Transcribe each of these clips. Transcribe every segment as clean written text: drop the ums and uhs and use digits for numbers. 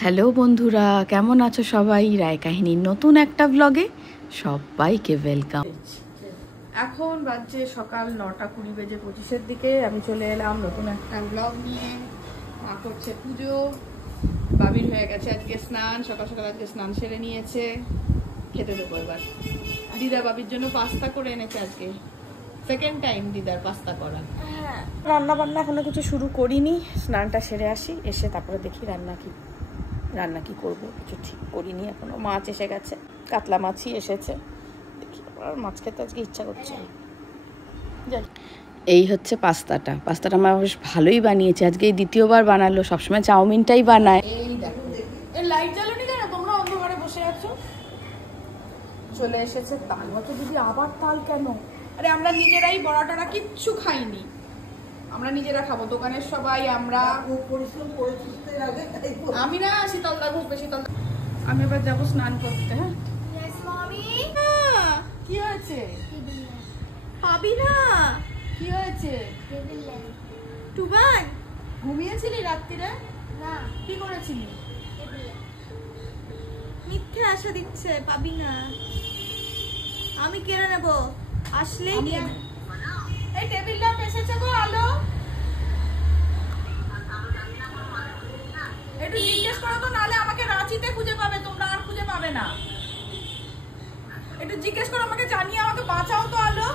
Hello বন্ধুরা, কেমন আছো সবাই? রায় কাহিনীর নতুন একটা ব্লগে সবাইকে ওয়েলকাম। এখন বাজছে সকাল 9:20 বেজে 25-এর দিকে। আমি চলে এলাম নতুন একটা ব্লগ নিয়ে। মা করছে পুজো, বাবির হয়ে গেছে আজকে স্নান, সকাল সকাল আজকে স্নান সেরে নিয়েছে। খেতে দেবো এবার। দিদা বাবির জন্য পাস্তা করে এনেছে আজকে, সেকেন্ড টাইম দিদার পাস্তা করা। রান্না বান্না এখনো কিছু শুরু করিনি, স্নানটা সেরে আসি, এসে তারপরে দেখি রান্না কি করবো, কিছু ঠিক করিনি এখনো। মাছ এসে গেছে, কাতলা মাছই এসেছে, দেখি আর মাছ খেতে আজকে ইচ্ছা করছে। এই হচ্ছে পাস্তাটা আমার বেশ ভালোই বানিয়েছে আজকে, এই দ্বিতীয়বার বানালো। সবসময় চাউমিনটাই বানায়। এই দেখো, এই লাইট জ্বালানি কেন? তোমরা অন্ধকারে বসে আছো। চলে এসেছে তাল। মতো দিদি আবার তাল কেন? আরে আমরা নিজেরাই বড়াটা কিচ্ছু খাইনি, আমরা নিজেরা খাবো। দোকানের সবাই আমরা আমি না শীতলদা ঘুরবে শীতলদা। আমি এবার যাবো স্নান করতে। হ্যাঁ কি হয়েছে? পাবি না? কি হয়েছে? টুবান ঘুমিয়েছিলি রাত্রিরে? না। কি করেছিলি? মিথ্যে আশা দিচ্ছে, পাবি না। আমি কেড়ে নেবো, আসলেই নিয়ে। এই টেবিল ল্যাম্প এসেছে গো, আলো একটু জিজ্ঞেস করো তো, নাহলে আমাকে রাঁচিতে খুঁজে পাবে, তোমরা আর খুঁজে পাবে না। একটু জিজ্ঞেস করো আমাকে, জানিয়ে আমাকে বাঁচাও তো আলো।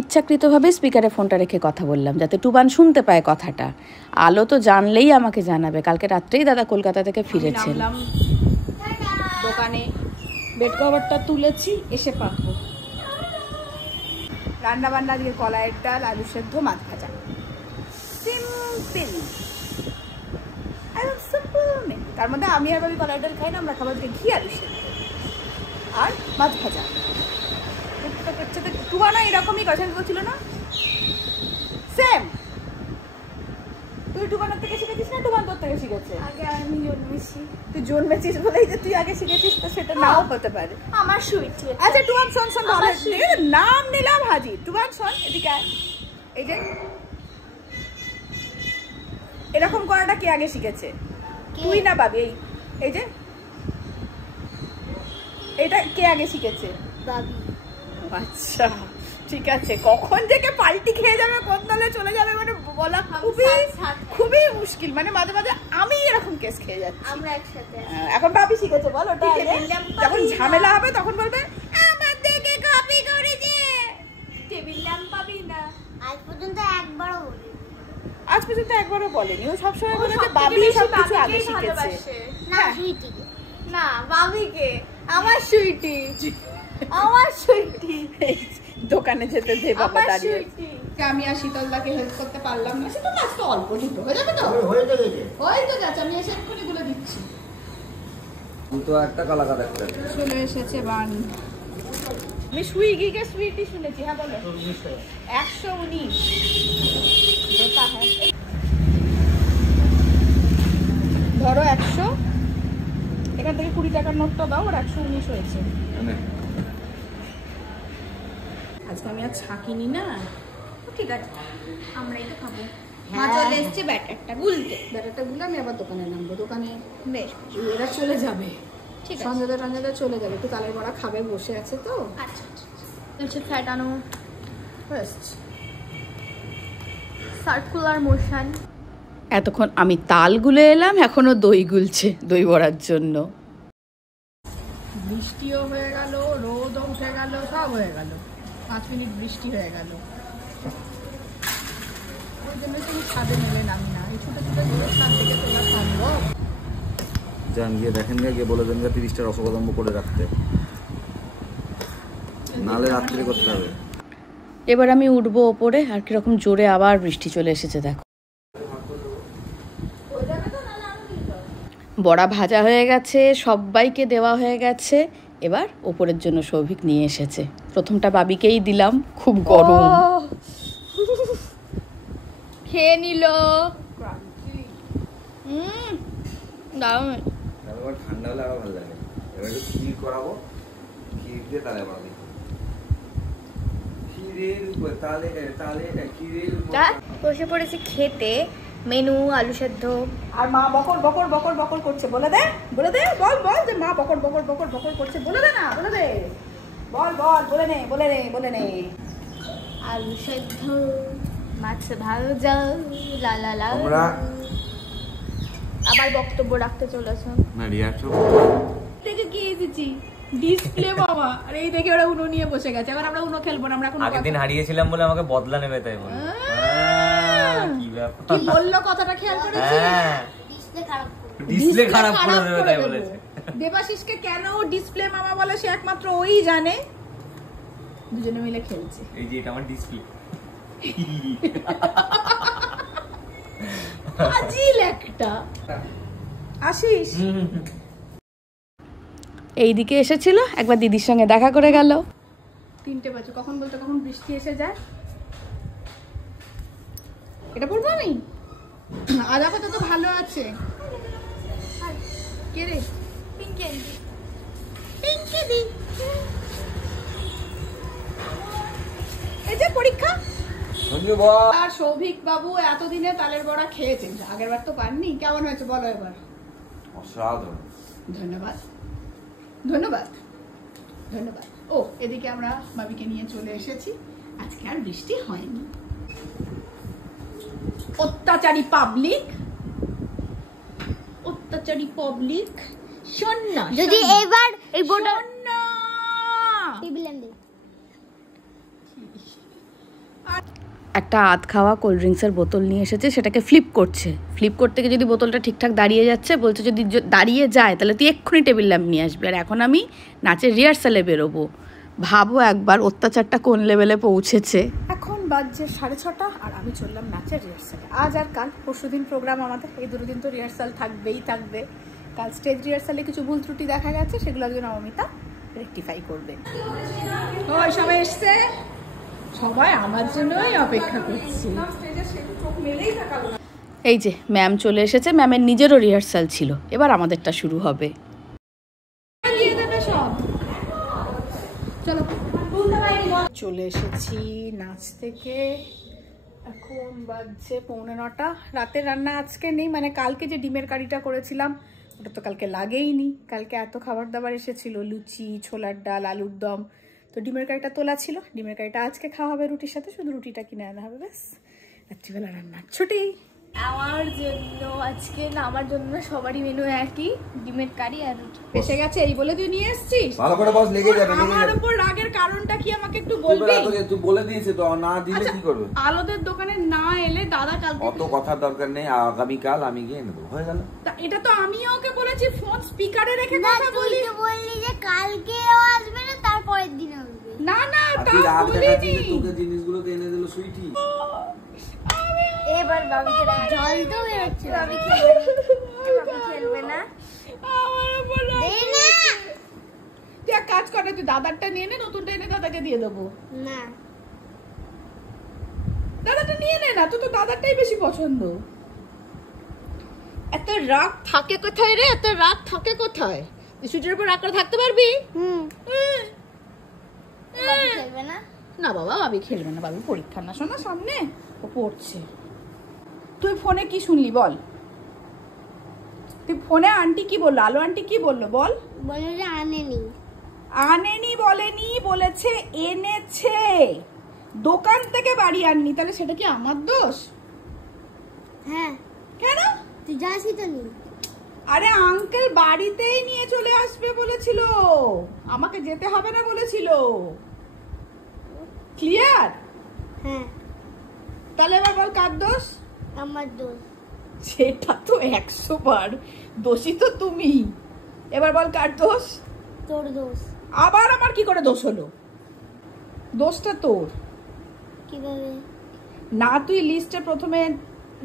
ইচ্ছাকৃতভাবে স্পিকারে ফোনটা রেখে কথা বললাম যাতে টুবান শুনতে পায় কথাটা। আলো তো জানলেই আমাকে জানাবে। কালকে রাত্রেই দাদা কলকাতা থেকে ফিরেছেন। দোকানে বেড কভারটা তুলেছি, এসে পাকবো। রান্না বান্না দিয়ে কলাইয়ের ডাল, আলু সেদ্ধ, মাছ ভাজা, সিম্পল। তার মধ্যে আমি আর বাবি কলাইয়ের ডাল খাই না, আমরা খাবার ঘি আলু সেদ্ধ আর মাছ ভাজা। টুবানা এরকমই পছন্দ ছিল না? সেম। তুই টুবানার থেকে শিখেছিস না টুবান তোর থেকে শিখেছে? আগে আমি জন্মেছি। তুই জন্মেছিস বলেই যে তুই আগে শিখেছিস, তো সেটা নাও হতে পারে। আমার সুইটি। আচ্ছা টুবান শোন, ভালো নাম নিলাম হাজি। টুবান শোন, এদিকে আয়। এই যে এরকম করাটা কে আগে শিখেছে? তুই না বাবি? এই যে এটা কে আগে শিখেছে? বাবি। আচ্ছা ঠিক আছে। কখন থেকে পাল্টি খেয়ে যাবে, কোন দলে চলে যাবে মানে বলা খুবই মুশকিল। মানে মাঝে মাঝে আমি এরকম কেস খেয়ে যাচ্ছি। আমরা একসাথে। এখন ভাবি শিখেছে, বল ওটা যখন ঝামেলা হবে তখন বলবে আমার থেকে কপি করেছে। টেবিল ল্যাম্প পাবি না। আজ পর্যন্ত একবারও বলেনি। ও সবসময় বলে যে বাবি সবকিছু আগে শিখেছে। না সুইটিকে, না বাবিকে। আমার সুইটি, আমার সুইটি। দোকানে যেতে দে বাবা দাঁড়িয়ে। আমি আর শীতলদাকে হেল্প করতে পারলাম না। শীতলদা আজকে অল্প নিত, হয়ে যাবে তো? হয়ে তো যাচ্ছে, আমি এসে এক্ষুনি গুলো দিচ্ছি। দুটো একটা কালাকাদ একটা চলে এসেছে বান। আমি সুইগিকে সুইটি শুনেছি। হ্যাঁ বলো। 119 ধরো 100, এখান থেকে 20 টাকার নোটটা দাও, আর 119 হয়েছে। আজকে আমি আর ছাকিনি না। ঠিক আছে, আমরাই তো খাবো। মা চলে এসছে ব্যাটারটা গুলতে। ব্যাটারটা গুলে আমি আবার দোকানে নামবো। দোকানে বেশ এরা চলে যাবে, ঠিক আছে। সন্ধ্যাদা চলে যাবে। একটু তালের বড়া খাবে, বসে আছে তো। আচ্ছা আচ্ছা। ফ্যাটানো সার্কুলার মোশন। এতক্ষণ আমি তাল গুলে এলাম, এখনো দই গুলছে দই বড়ার জন্য। বৃষ্টিও হয়ে গেল, রোদও উঠে গেল, সব হয়ে গেল। 5 মিনিট বৃষ্টি হয়ে গেল। ওই জন্য তুমি ছাদে মেলে নামি না। এই ছোট ছোট ছাদ থেকে তোলা সম্ভব? যান গিয়ে দেখেন, গিয়ে বলে দেন 30টা রসগোল্লা করে রাখতে, নালে রাত্রে করতে হবে। এবার আমি উঠবো ওপরে। আর কিরকম জোরে আবার বৃষ্টি চলে এসেছে দেখো। বড়া ভাজা হয়ে গেছে, সবাইকে দেওয়া হয়ে গেছে। এবার ওপরের জন্য সৌভিক নিয়ে এসেছে। প্রথমটা বাবিকেই দিলাম, খুব গরম। খেয়ে নিল। দারুণ। তারপর ঠান্ডা হলে আরো ভালো লাগে। এবার একটু ক্ষীর করাবো, ক্ষীর দিয়ে তালে বানাবো। ক্ষীরের উপর তালে ক্ষীরের উপর বসে পড়েছি খেতে। মেনু আলু সেদ্ধ। আর মা বকর বকর বকর বকর করছে, বলে দে বল বল যে মা বকর বকর বকর বকর করছে, বলে দে না, বলে দে, বল বল, বলে নে বলে নে বলে নে। আলু সেদ্ধ, মাছ ভাজা, লা লা লা। আমরা আবার বক্তব্য রাখতে চলেছ না রিয়াকশন থেকে কি এসেছি ডিসপ্লে বাবা, আর এই দেখে ওরা উনো নিয়ে বসে গেছে। এবার আমরা উনো খেলবো না, আমরা এখন আগের দিন হারিয়েছিলাম বলে আমাকে বদলা নেবে তাই বলে। কি ব্যাপার, কি বললো কথাটা খেয়াল করেছিস? হ্যাঁ ডিসপ্লে খারাপ করে। ডিসপ্লে খারাপ করে দেবে তাই বলেছে। দেবাশিসকে কেন ডিসপ্লে মামা বলে সে একমাত্র ওই জানে। দুজনে মিলে খেলছে। এই যে এটা আমার ডিসপ্লে। আজিল একটা। আসিস এইদিকে এসেছিল, একবার দিদির সঙ্গে দেখা করে গেল। 3টে বাজে, কখন বলতে কখন বৃষ্টি এসে যায়। এটা বলবো আমি, আদা পাতা তো ভালো আছে। কে রে? পিঙ্কি পিঙ্কি দি। এই যে পরীক্ষা। সঞ্জু বল। আর সৌভিক বাবু এতদিনে তালের বড়া খেয়েছেন, আগের বার তো পাননি। কেমন হয়েছে বলো এবার? অসাধারণ। ধন্যবাদ ধন্যবাদ ধন্যবাদ। ও এদিকে আমরা বাবিকে নিয়ে চলে এসেছি, আজকে আর বৃষ্টি হয়নি। অত্যাচারী পাবলিক, অত্যাচারী পাবলিক। শোন না, যদি এবার এই বোর্ডটা শোন না। টেবিলে দে। একটা আধ খাওয়া কোল্ড ড্রিঙ্কসের বোতল নিয়ে এসেছে, সেটাকে ফ্লিপ করছে। ফ্লিপ করতে গিয়ে যদি বোতলটা ঠিকঠাক দাঁড়িয়ে যাচ্ছে, বলছে যদি দাঁড়িয়ে যায় তাহলে তুই এক্ষুনি টেবিল ল্যাম্প নিয়ে আসবি। আর এখন আমি নাচের রিহার্সালে বেরোবো। ভাবো একবার অত্যাচারটা কোন লেভেলে পৌঁছেছে। এখন বাজছে 6:30 আর আমি চললাম নাচের রিহার্সালে। আজ আর কাল, পরশুদিন প্রোগ্রাম আমাদের। এই 2 দিন তো রিহার্সাল থাকবেই থাকবে। কাল স্টেজ রিহার্সালে কিছু ভুল ত্রুটি দেখা গেছে, সেগুলো একজন অমিতা রেকটিফাই করবে। ওই সবাই এসছে, সবাই আমার জন্যই অপেক্ষা করছে। এই যে ম্যাম চলে এসেছে, ম্যামের নিজেরও রিহার্সাল ছিল, এবার আমাদেরটা শুরু হবে। চলে এসেছি নাচ থেকে, এখন বাজছে 8:45। রাতের রান্না আজকে নেই, মানে কালকে যে ডিমের কারিটা করেছিলাম ওটা তো কালকে লাগেইনি। কালকে এত খাবার দাবার এসেছিল, লুচি, ছোলার ডাল, আলুর দম, তো ডিমের কারিটা তোলা ছিল। ডিমের কারিটা আজকে খাওয়া হবে রুটির সাথে, শুধু রুটিটা কিনে আনা হবে, ব্যাস। রাত্রিবেলা রান্নার ছুটি। আমার জন্য আজকে না, আমার জন্য সবারই মেনু একই, ডিমের কারি আর রুটি। এসে গেছে এই বলে তুই নিয়ে এসেছিস। ভালো করে বস, লেগে যাবে লেগে আমার যাবে। উপর রাগের কারণটা কি আমাকে একটু বলবি? তুই বলে দিয়েছে তো, না দিলে কি করবে? আলোদের দোকানে না এলে দাদা কালকে অত কথার দরকার নেই, আগামী কাল আমি গিয়ে নেবো, হয়ে গেল। এটা তো আমিও ওকে বলেছি ফোন স্পিকারে রেখে কথা বলি। তুই তো বললি যে কালকেও আসবে না, তারপরের দিন আসবে। না না আর তা তুই রাগ বলিনি। দেখাচ্ছিস যে তোকে জিনিসগুলো তো এনে দিল সুইটি। এবার বাবিকে জল তো বেরোচ্ছে, বাবি খেলবে না। আমার উপর রাগ দে না। তুই এক কাজ কর, তুই দাদারটা নিয়ে নে, নতুনটা এনে দাদাকে দিয়ে দেবো। না, দাদাটা নিয়ে নে না, তো দাদারটাই বেশি পছন্দ। এত রাগ থাকে কোথায় রে, এত রাগ থাকে কোথায়? তুই সুইটের উপর রাগ করে থাকতে পারবি? বাবি খেলবে না। না বাবা, বাবি খেলবে না, বাবি পরীক্ষা না শোনা সামনে, ও পড়ছে। তুই ফোনে কি শুনলি বল? তুই ফোনে আন্টি কি বললো, আলো আন্টি কি বললো বল? বলে যে আনেনি। আনেনি বলেনি, বলেছে এনেছে। দোকান থেকে বাড়ি আননি, তাহলে সেটা কি আমার দোষ? হ্যাঁ, কেন? তুই যাসই তো নি। আরে আঙ্কেল বাড়িতেই নিয়ে চলে আসবে বলেছিল, আমাকে যেতে হবে না বলেছিল। ক্লিয়ার? হ্যাঁ, তাহলে এবার বল কার দোষ? আমার দোষ। সেটা তো 100 বার দোষী তো তুমি। এবার বল কার দোষ? তোর দোষ। আবার আমার কি করে দোষ হলো? দোষটা তোর। কিভাবে? না তুই লিস্টে প্রথমে,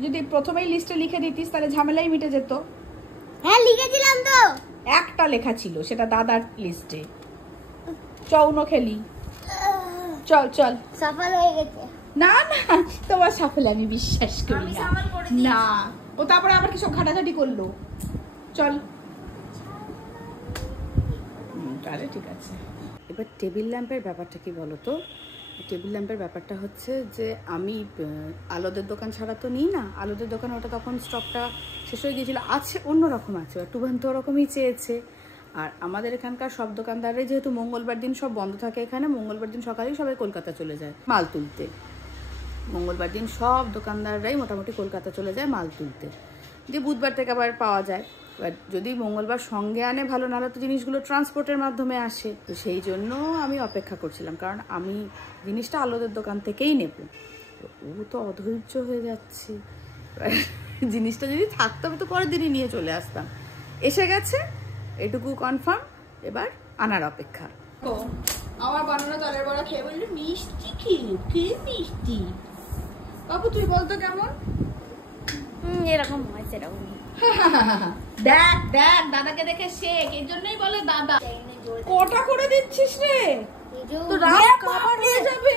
যদি প্রথমেই লিস্টে লিখে দিতিস তাহলে ঝামেলাই মিটে যেত। হ্যাঁ, লিখেছিলাম তো। একটা লেখা ছিল, সেটা দাদার লিস্টে। চৌনো খেলি, চল চল। সফল হয়ে গেছে। না না, তোমার সাফল্যে আমি বিশ্বাস করি আমি না। সামাল করে দিয়েছি। না, ও তারপরে আবার কি সব ঘাটাঘাটি করলো। চল তাহলে ঠিক আছে। এবার টেবিল ল্যাম্পের ব্যাপারটা কি বলো তো? টেবিল ল্যাম্পের ব্যাপারটা হচ্ছে যে আমি আলোদের দোকান ছাড়া তো নিই না, আলোদের দোকান ওটা তখন স্টকটা শেষ হয়ে গিয়েছিলো, আছে অন্যরকম আছে, টুবান তো ওরকমই চেয়েছে। আর আমাদের এখানকার সব দোকানদাররাই যেহেতু মঙ্গলবার দিন সব বন্ধ থাকে এখানে, মঙ্গলবার দিন সকালেই সবাই কলকাতা চলে যায় মাল তুলতে, মঙ্গলবার দিন সব দোকানদাররাই মোটামুটি কলকাতা চলে যায় মাল তুলতে, যে বুধবার থেকে আবার পাওয়া যায়। এবার যদি মঙ্গলবার সঙ্গে আনে ভালো, নাহলে তো জিনিসগুলো ট্রান্সপোর্টের মাধ্যমে আসে, তো সেই জন্য আমি অপেক্ষা করছিলাম, কারণ আমি জিনিসটা আলোদের দোকান থেকেই নেব। তো ও তো অধৈর্য হয়ে যাচ্ছে, জিনিসটা যদি থাকতো আমি তো পরের দিনই নিয়ে চলে আসতাম। এসে গেছে, এটুকু কনফার্ম, এবার আনার অপেক্ষা। আমার বানানো তালের বড়া খেয়ে বললি মিষ্টি, কি মিষ্টি। বাবু তুই বলতো কেমন? এরকম হয় সেরকমই। দেখ দেখ দাদাকে দেখে শেখ, এই জন্যই বলে দাদা। কটা করে দিচ্ছিস রে? তো রাত কভার হয়ে যাবে।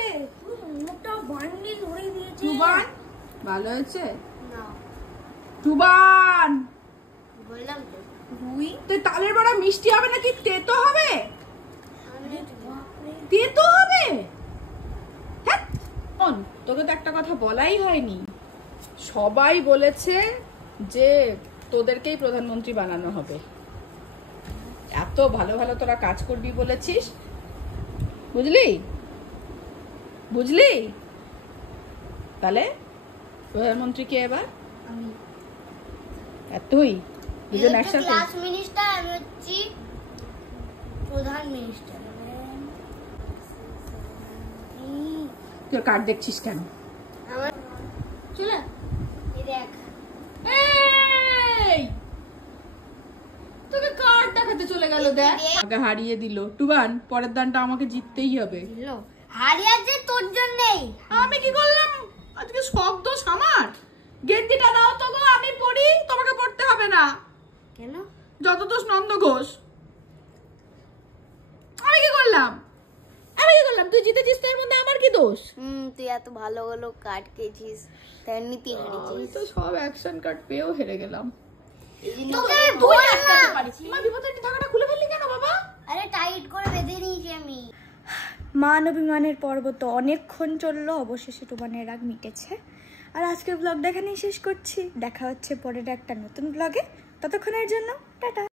মোটা বান্ডিল ধরে দিয়েছে। টুবান ভালো হয়েছে? না টুবান বললাম তো রুই তো তালের বড়া মিষ্টি হবে নাকি তেতো হবে? তেতো হবে? হ্যাঁ তোকে তো একটা কথা বলাই হয়নি, সবাই বলেছে যে তোদেরকেই প্রধানমন্ত্রী বানানো হবে, এত ভালো ভালো তোরা কাজ করবি বলেছিস, বুঝলি বুঝলি? তাহলে প্রধানমন্ত্রী কে এবার? আমি তুই দুজন একসাথে? ক্লাস মিনিস্টার, আমি হচ্ছি প্রধান মিনিস্টার। তোর কার্ড দেখছিস কেন? আমার চলে এই দেখ, এই তোকে কার্ড দেখাতে চলে গেল, দেখ আগে হারিয়ে দিল। টুবান পরের দানটা আমাকে জিততেই হবে। দিল হারিয়েছে তোর জন্যই। আমি কি করলাম আজকে? সব দোষ আমার। গেঞ্জিটা দাও তো গো, আমি পড়ি, তোমাকে পড়তে হবে না। কেন? যত দোষ নন্দ ঘোষ। আমি কি করলাম? আমি কি করলাম? তুই জিতেছিস, তার মধ্যে আমার কি দোষ? তুই এত ভালো ভালো কার্ড খেয়েছিস, তেমনি তুই হারিয়েছিস। আমি তো সব অ্যাকশন কার্ড পেয়েও হেরে গেলাম। তোকে আমি বললাম। মা বিপদের ঢাকাটা খুলে ফেললি কেন বাবা? আরে টাইট করে বেঁধে নিয়েছি আমি। মান অভিমানের পর্ব তো অনেকক্ষণ চললো, অবশেষে টুবানের রাগ মিটেছে। আর আজকের ব্লগটা এখানেই শেষ করছি, দেখা হচ্ছে পরের একটা নতুন ব্লগে। ততক্ষণের জন্য টাটা।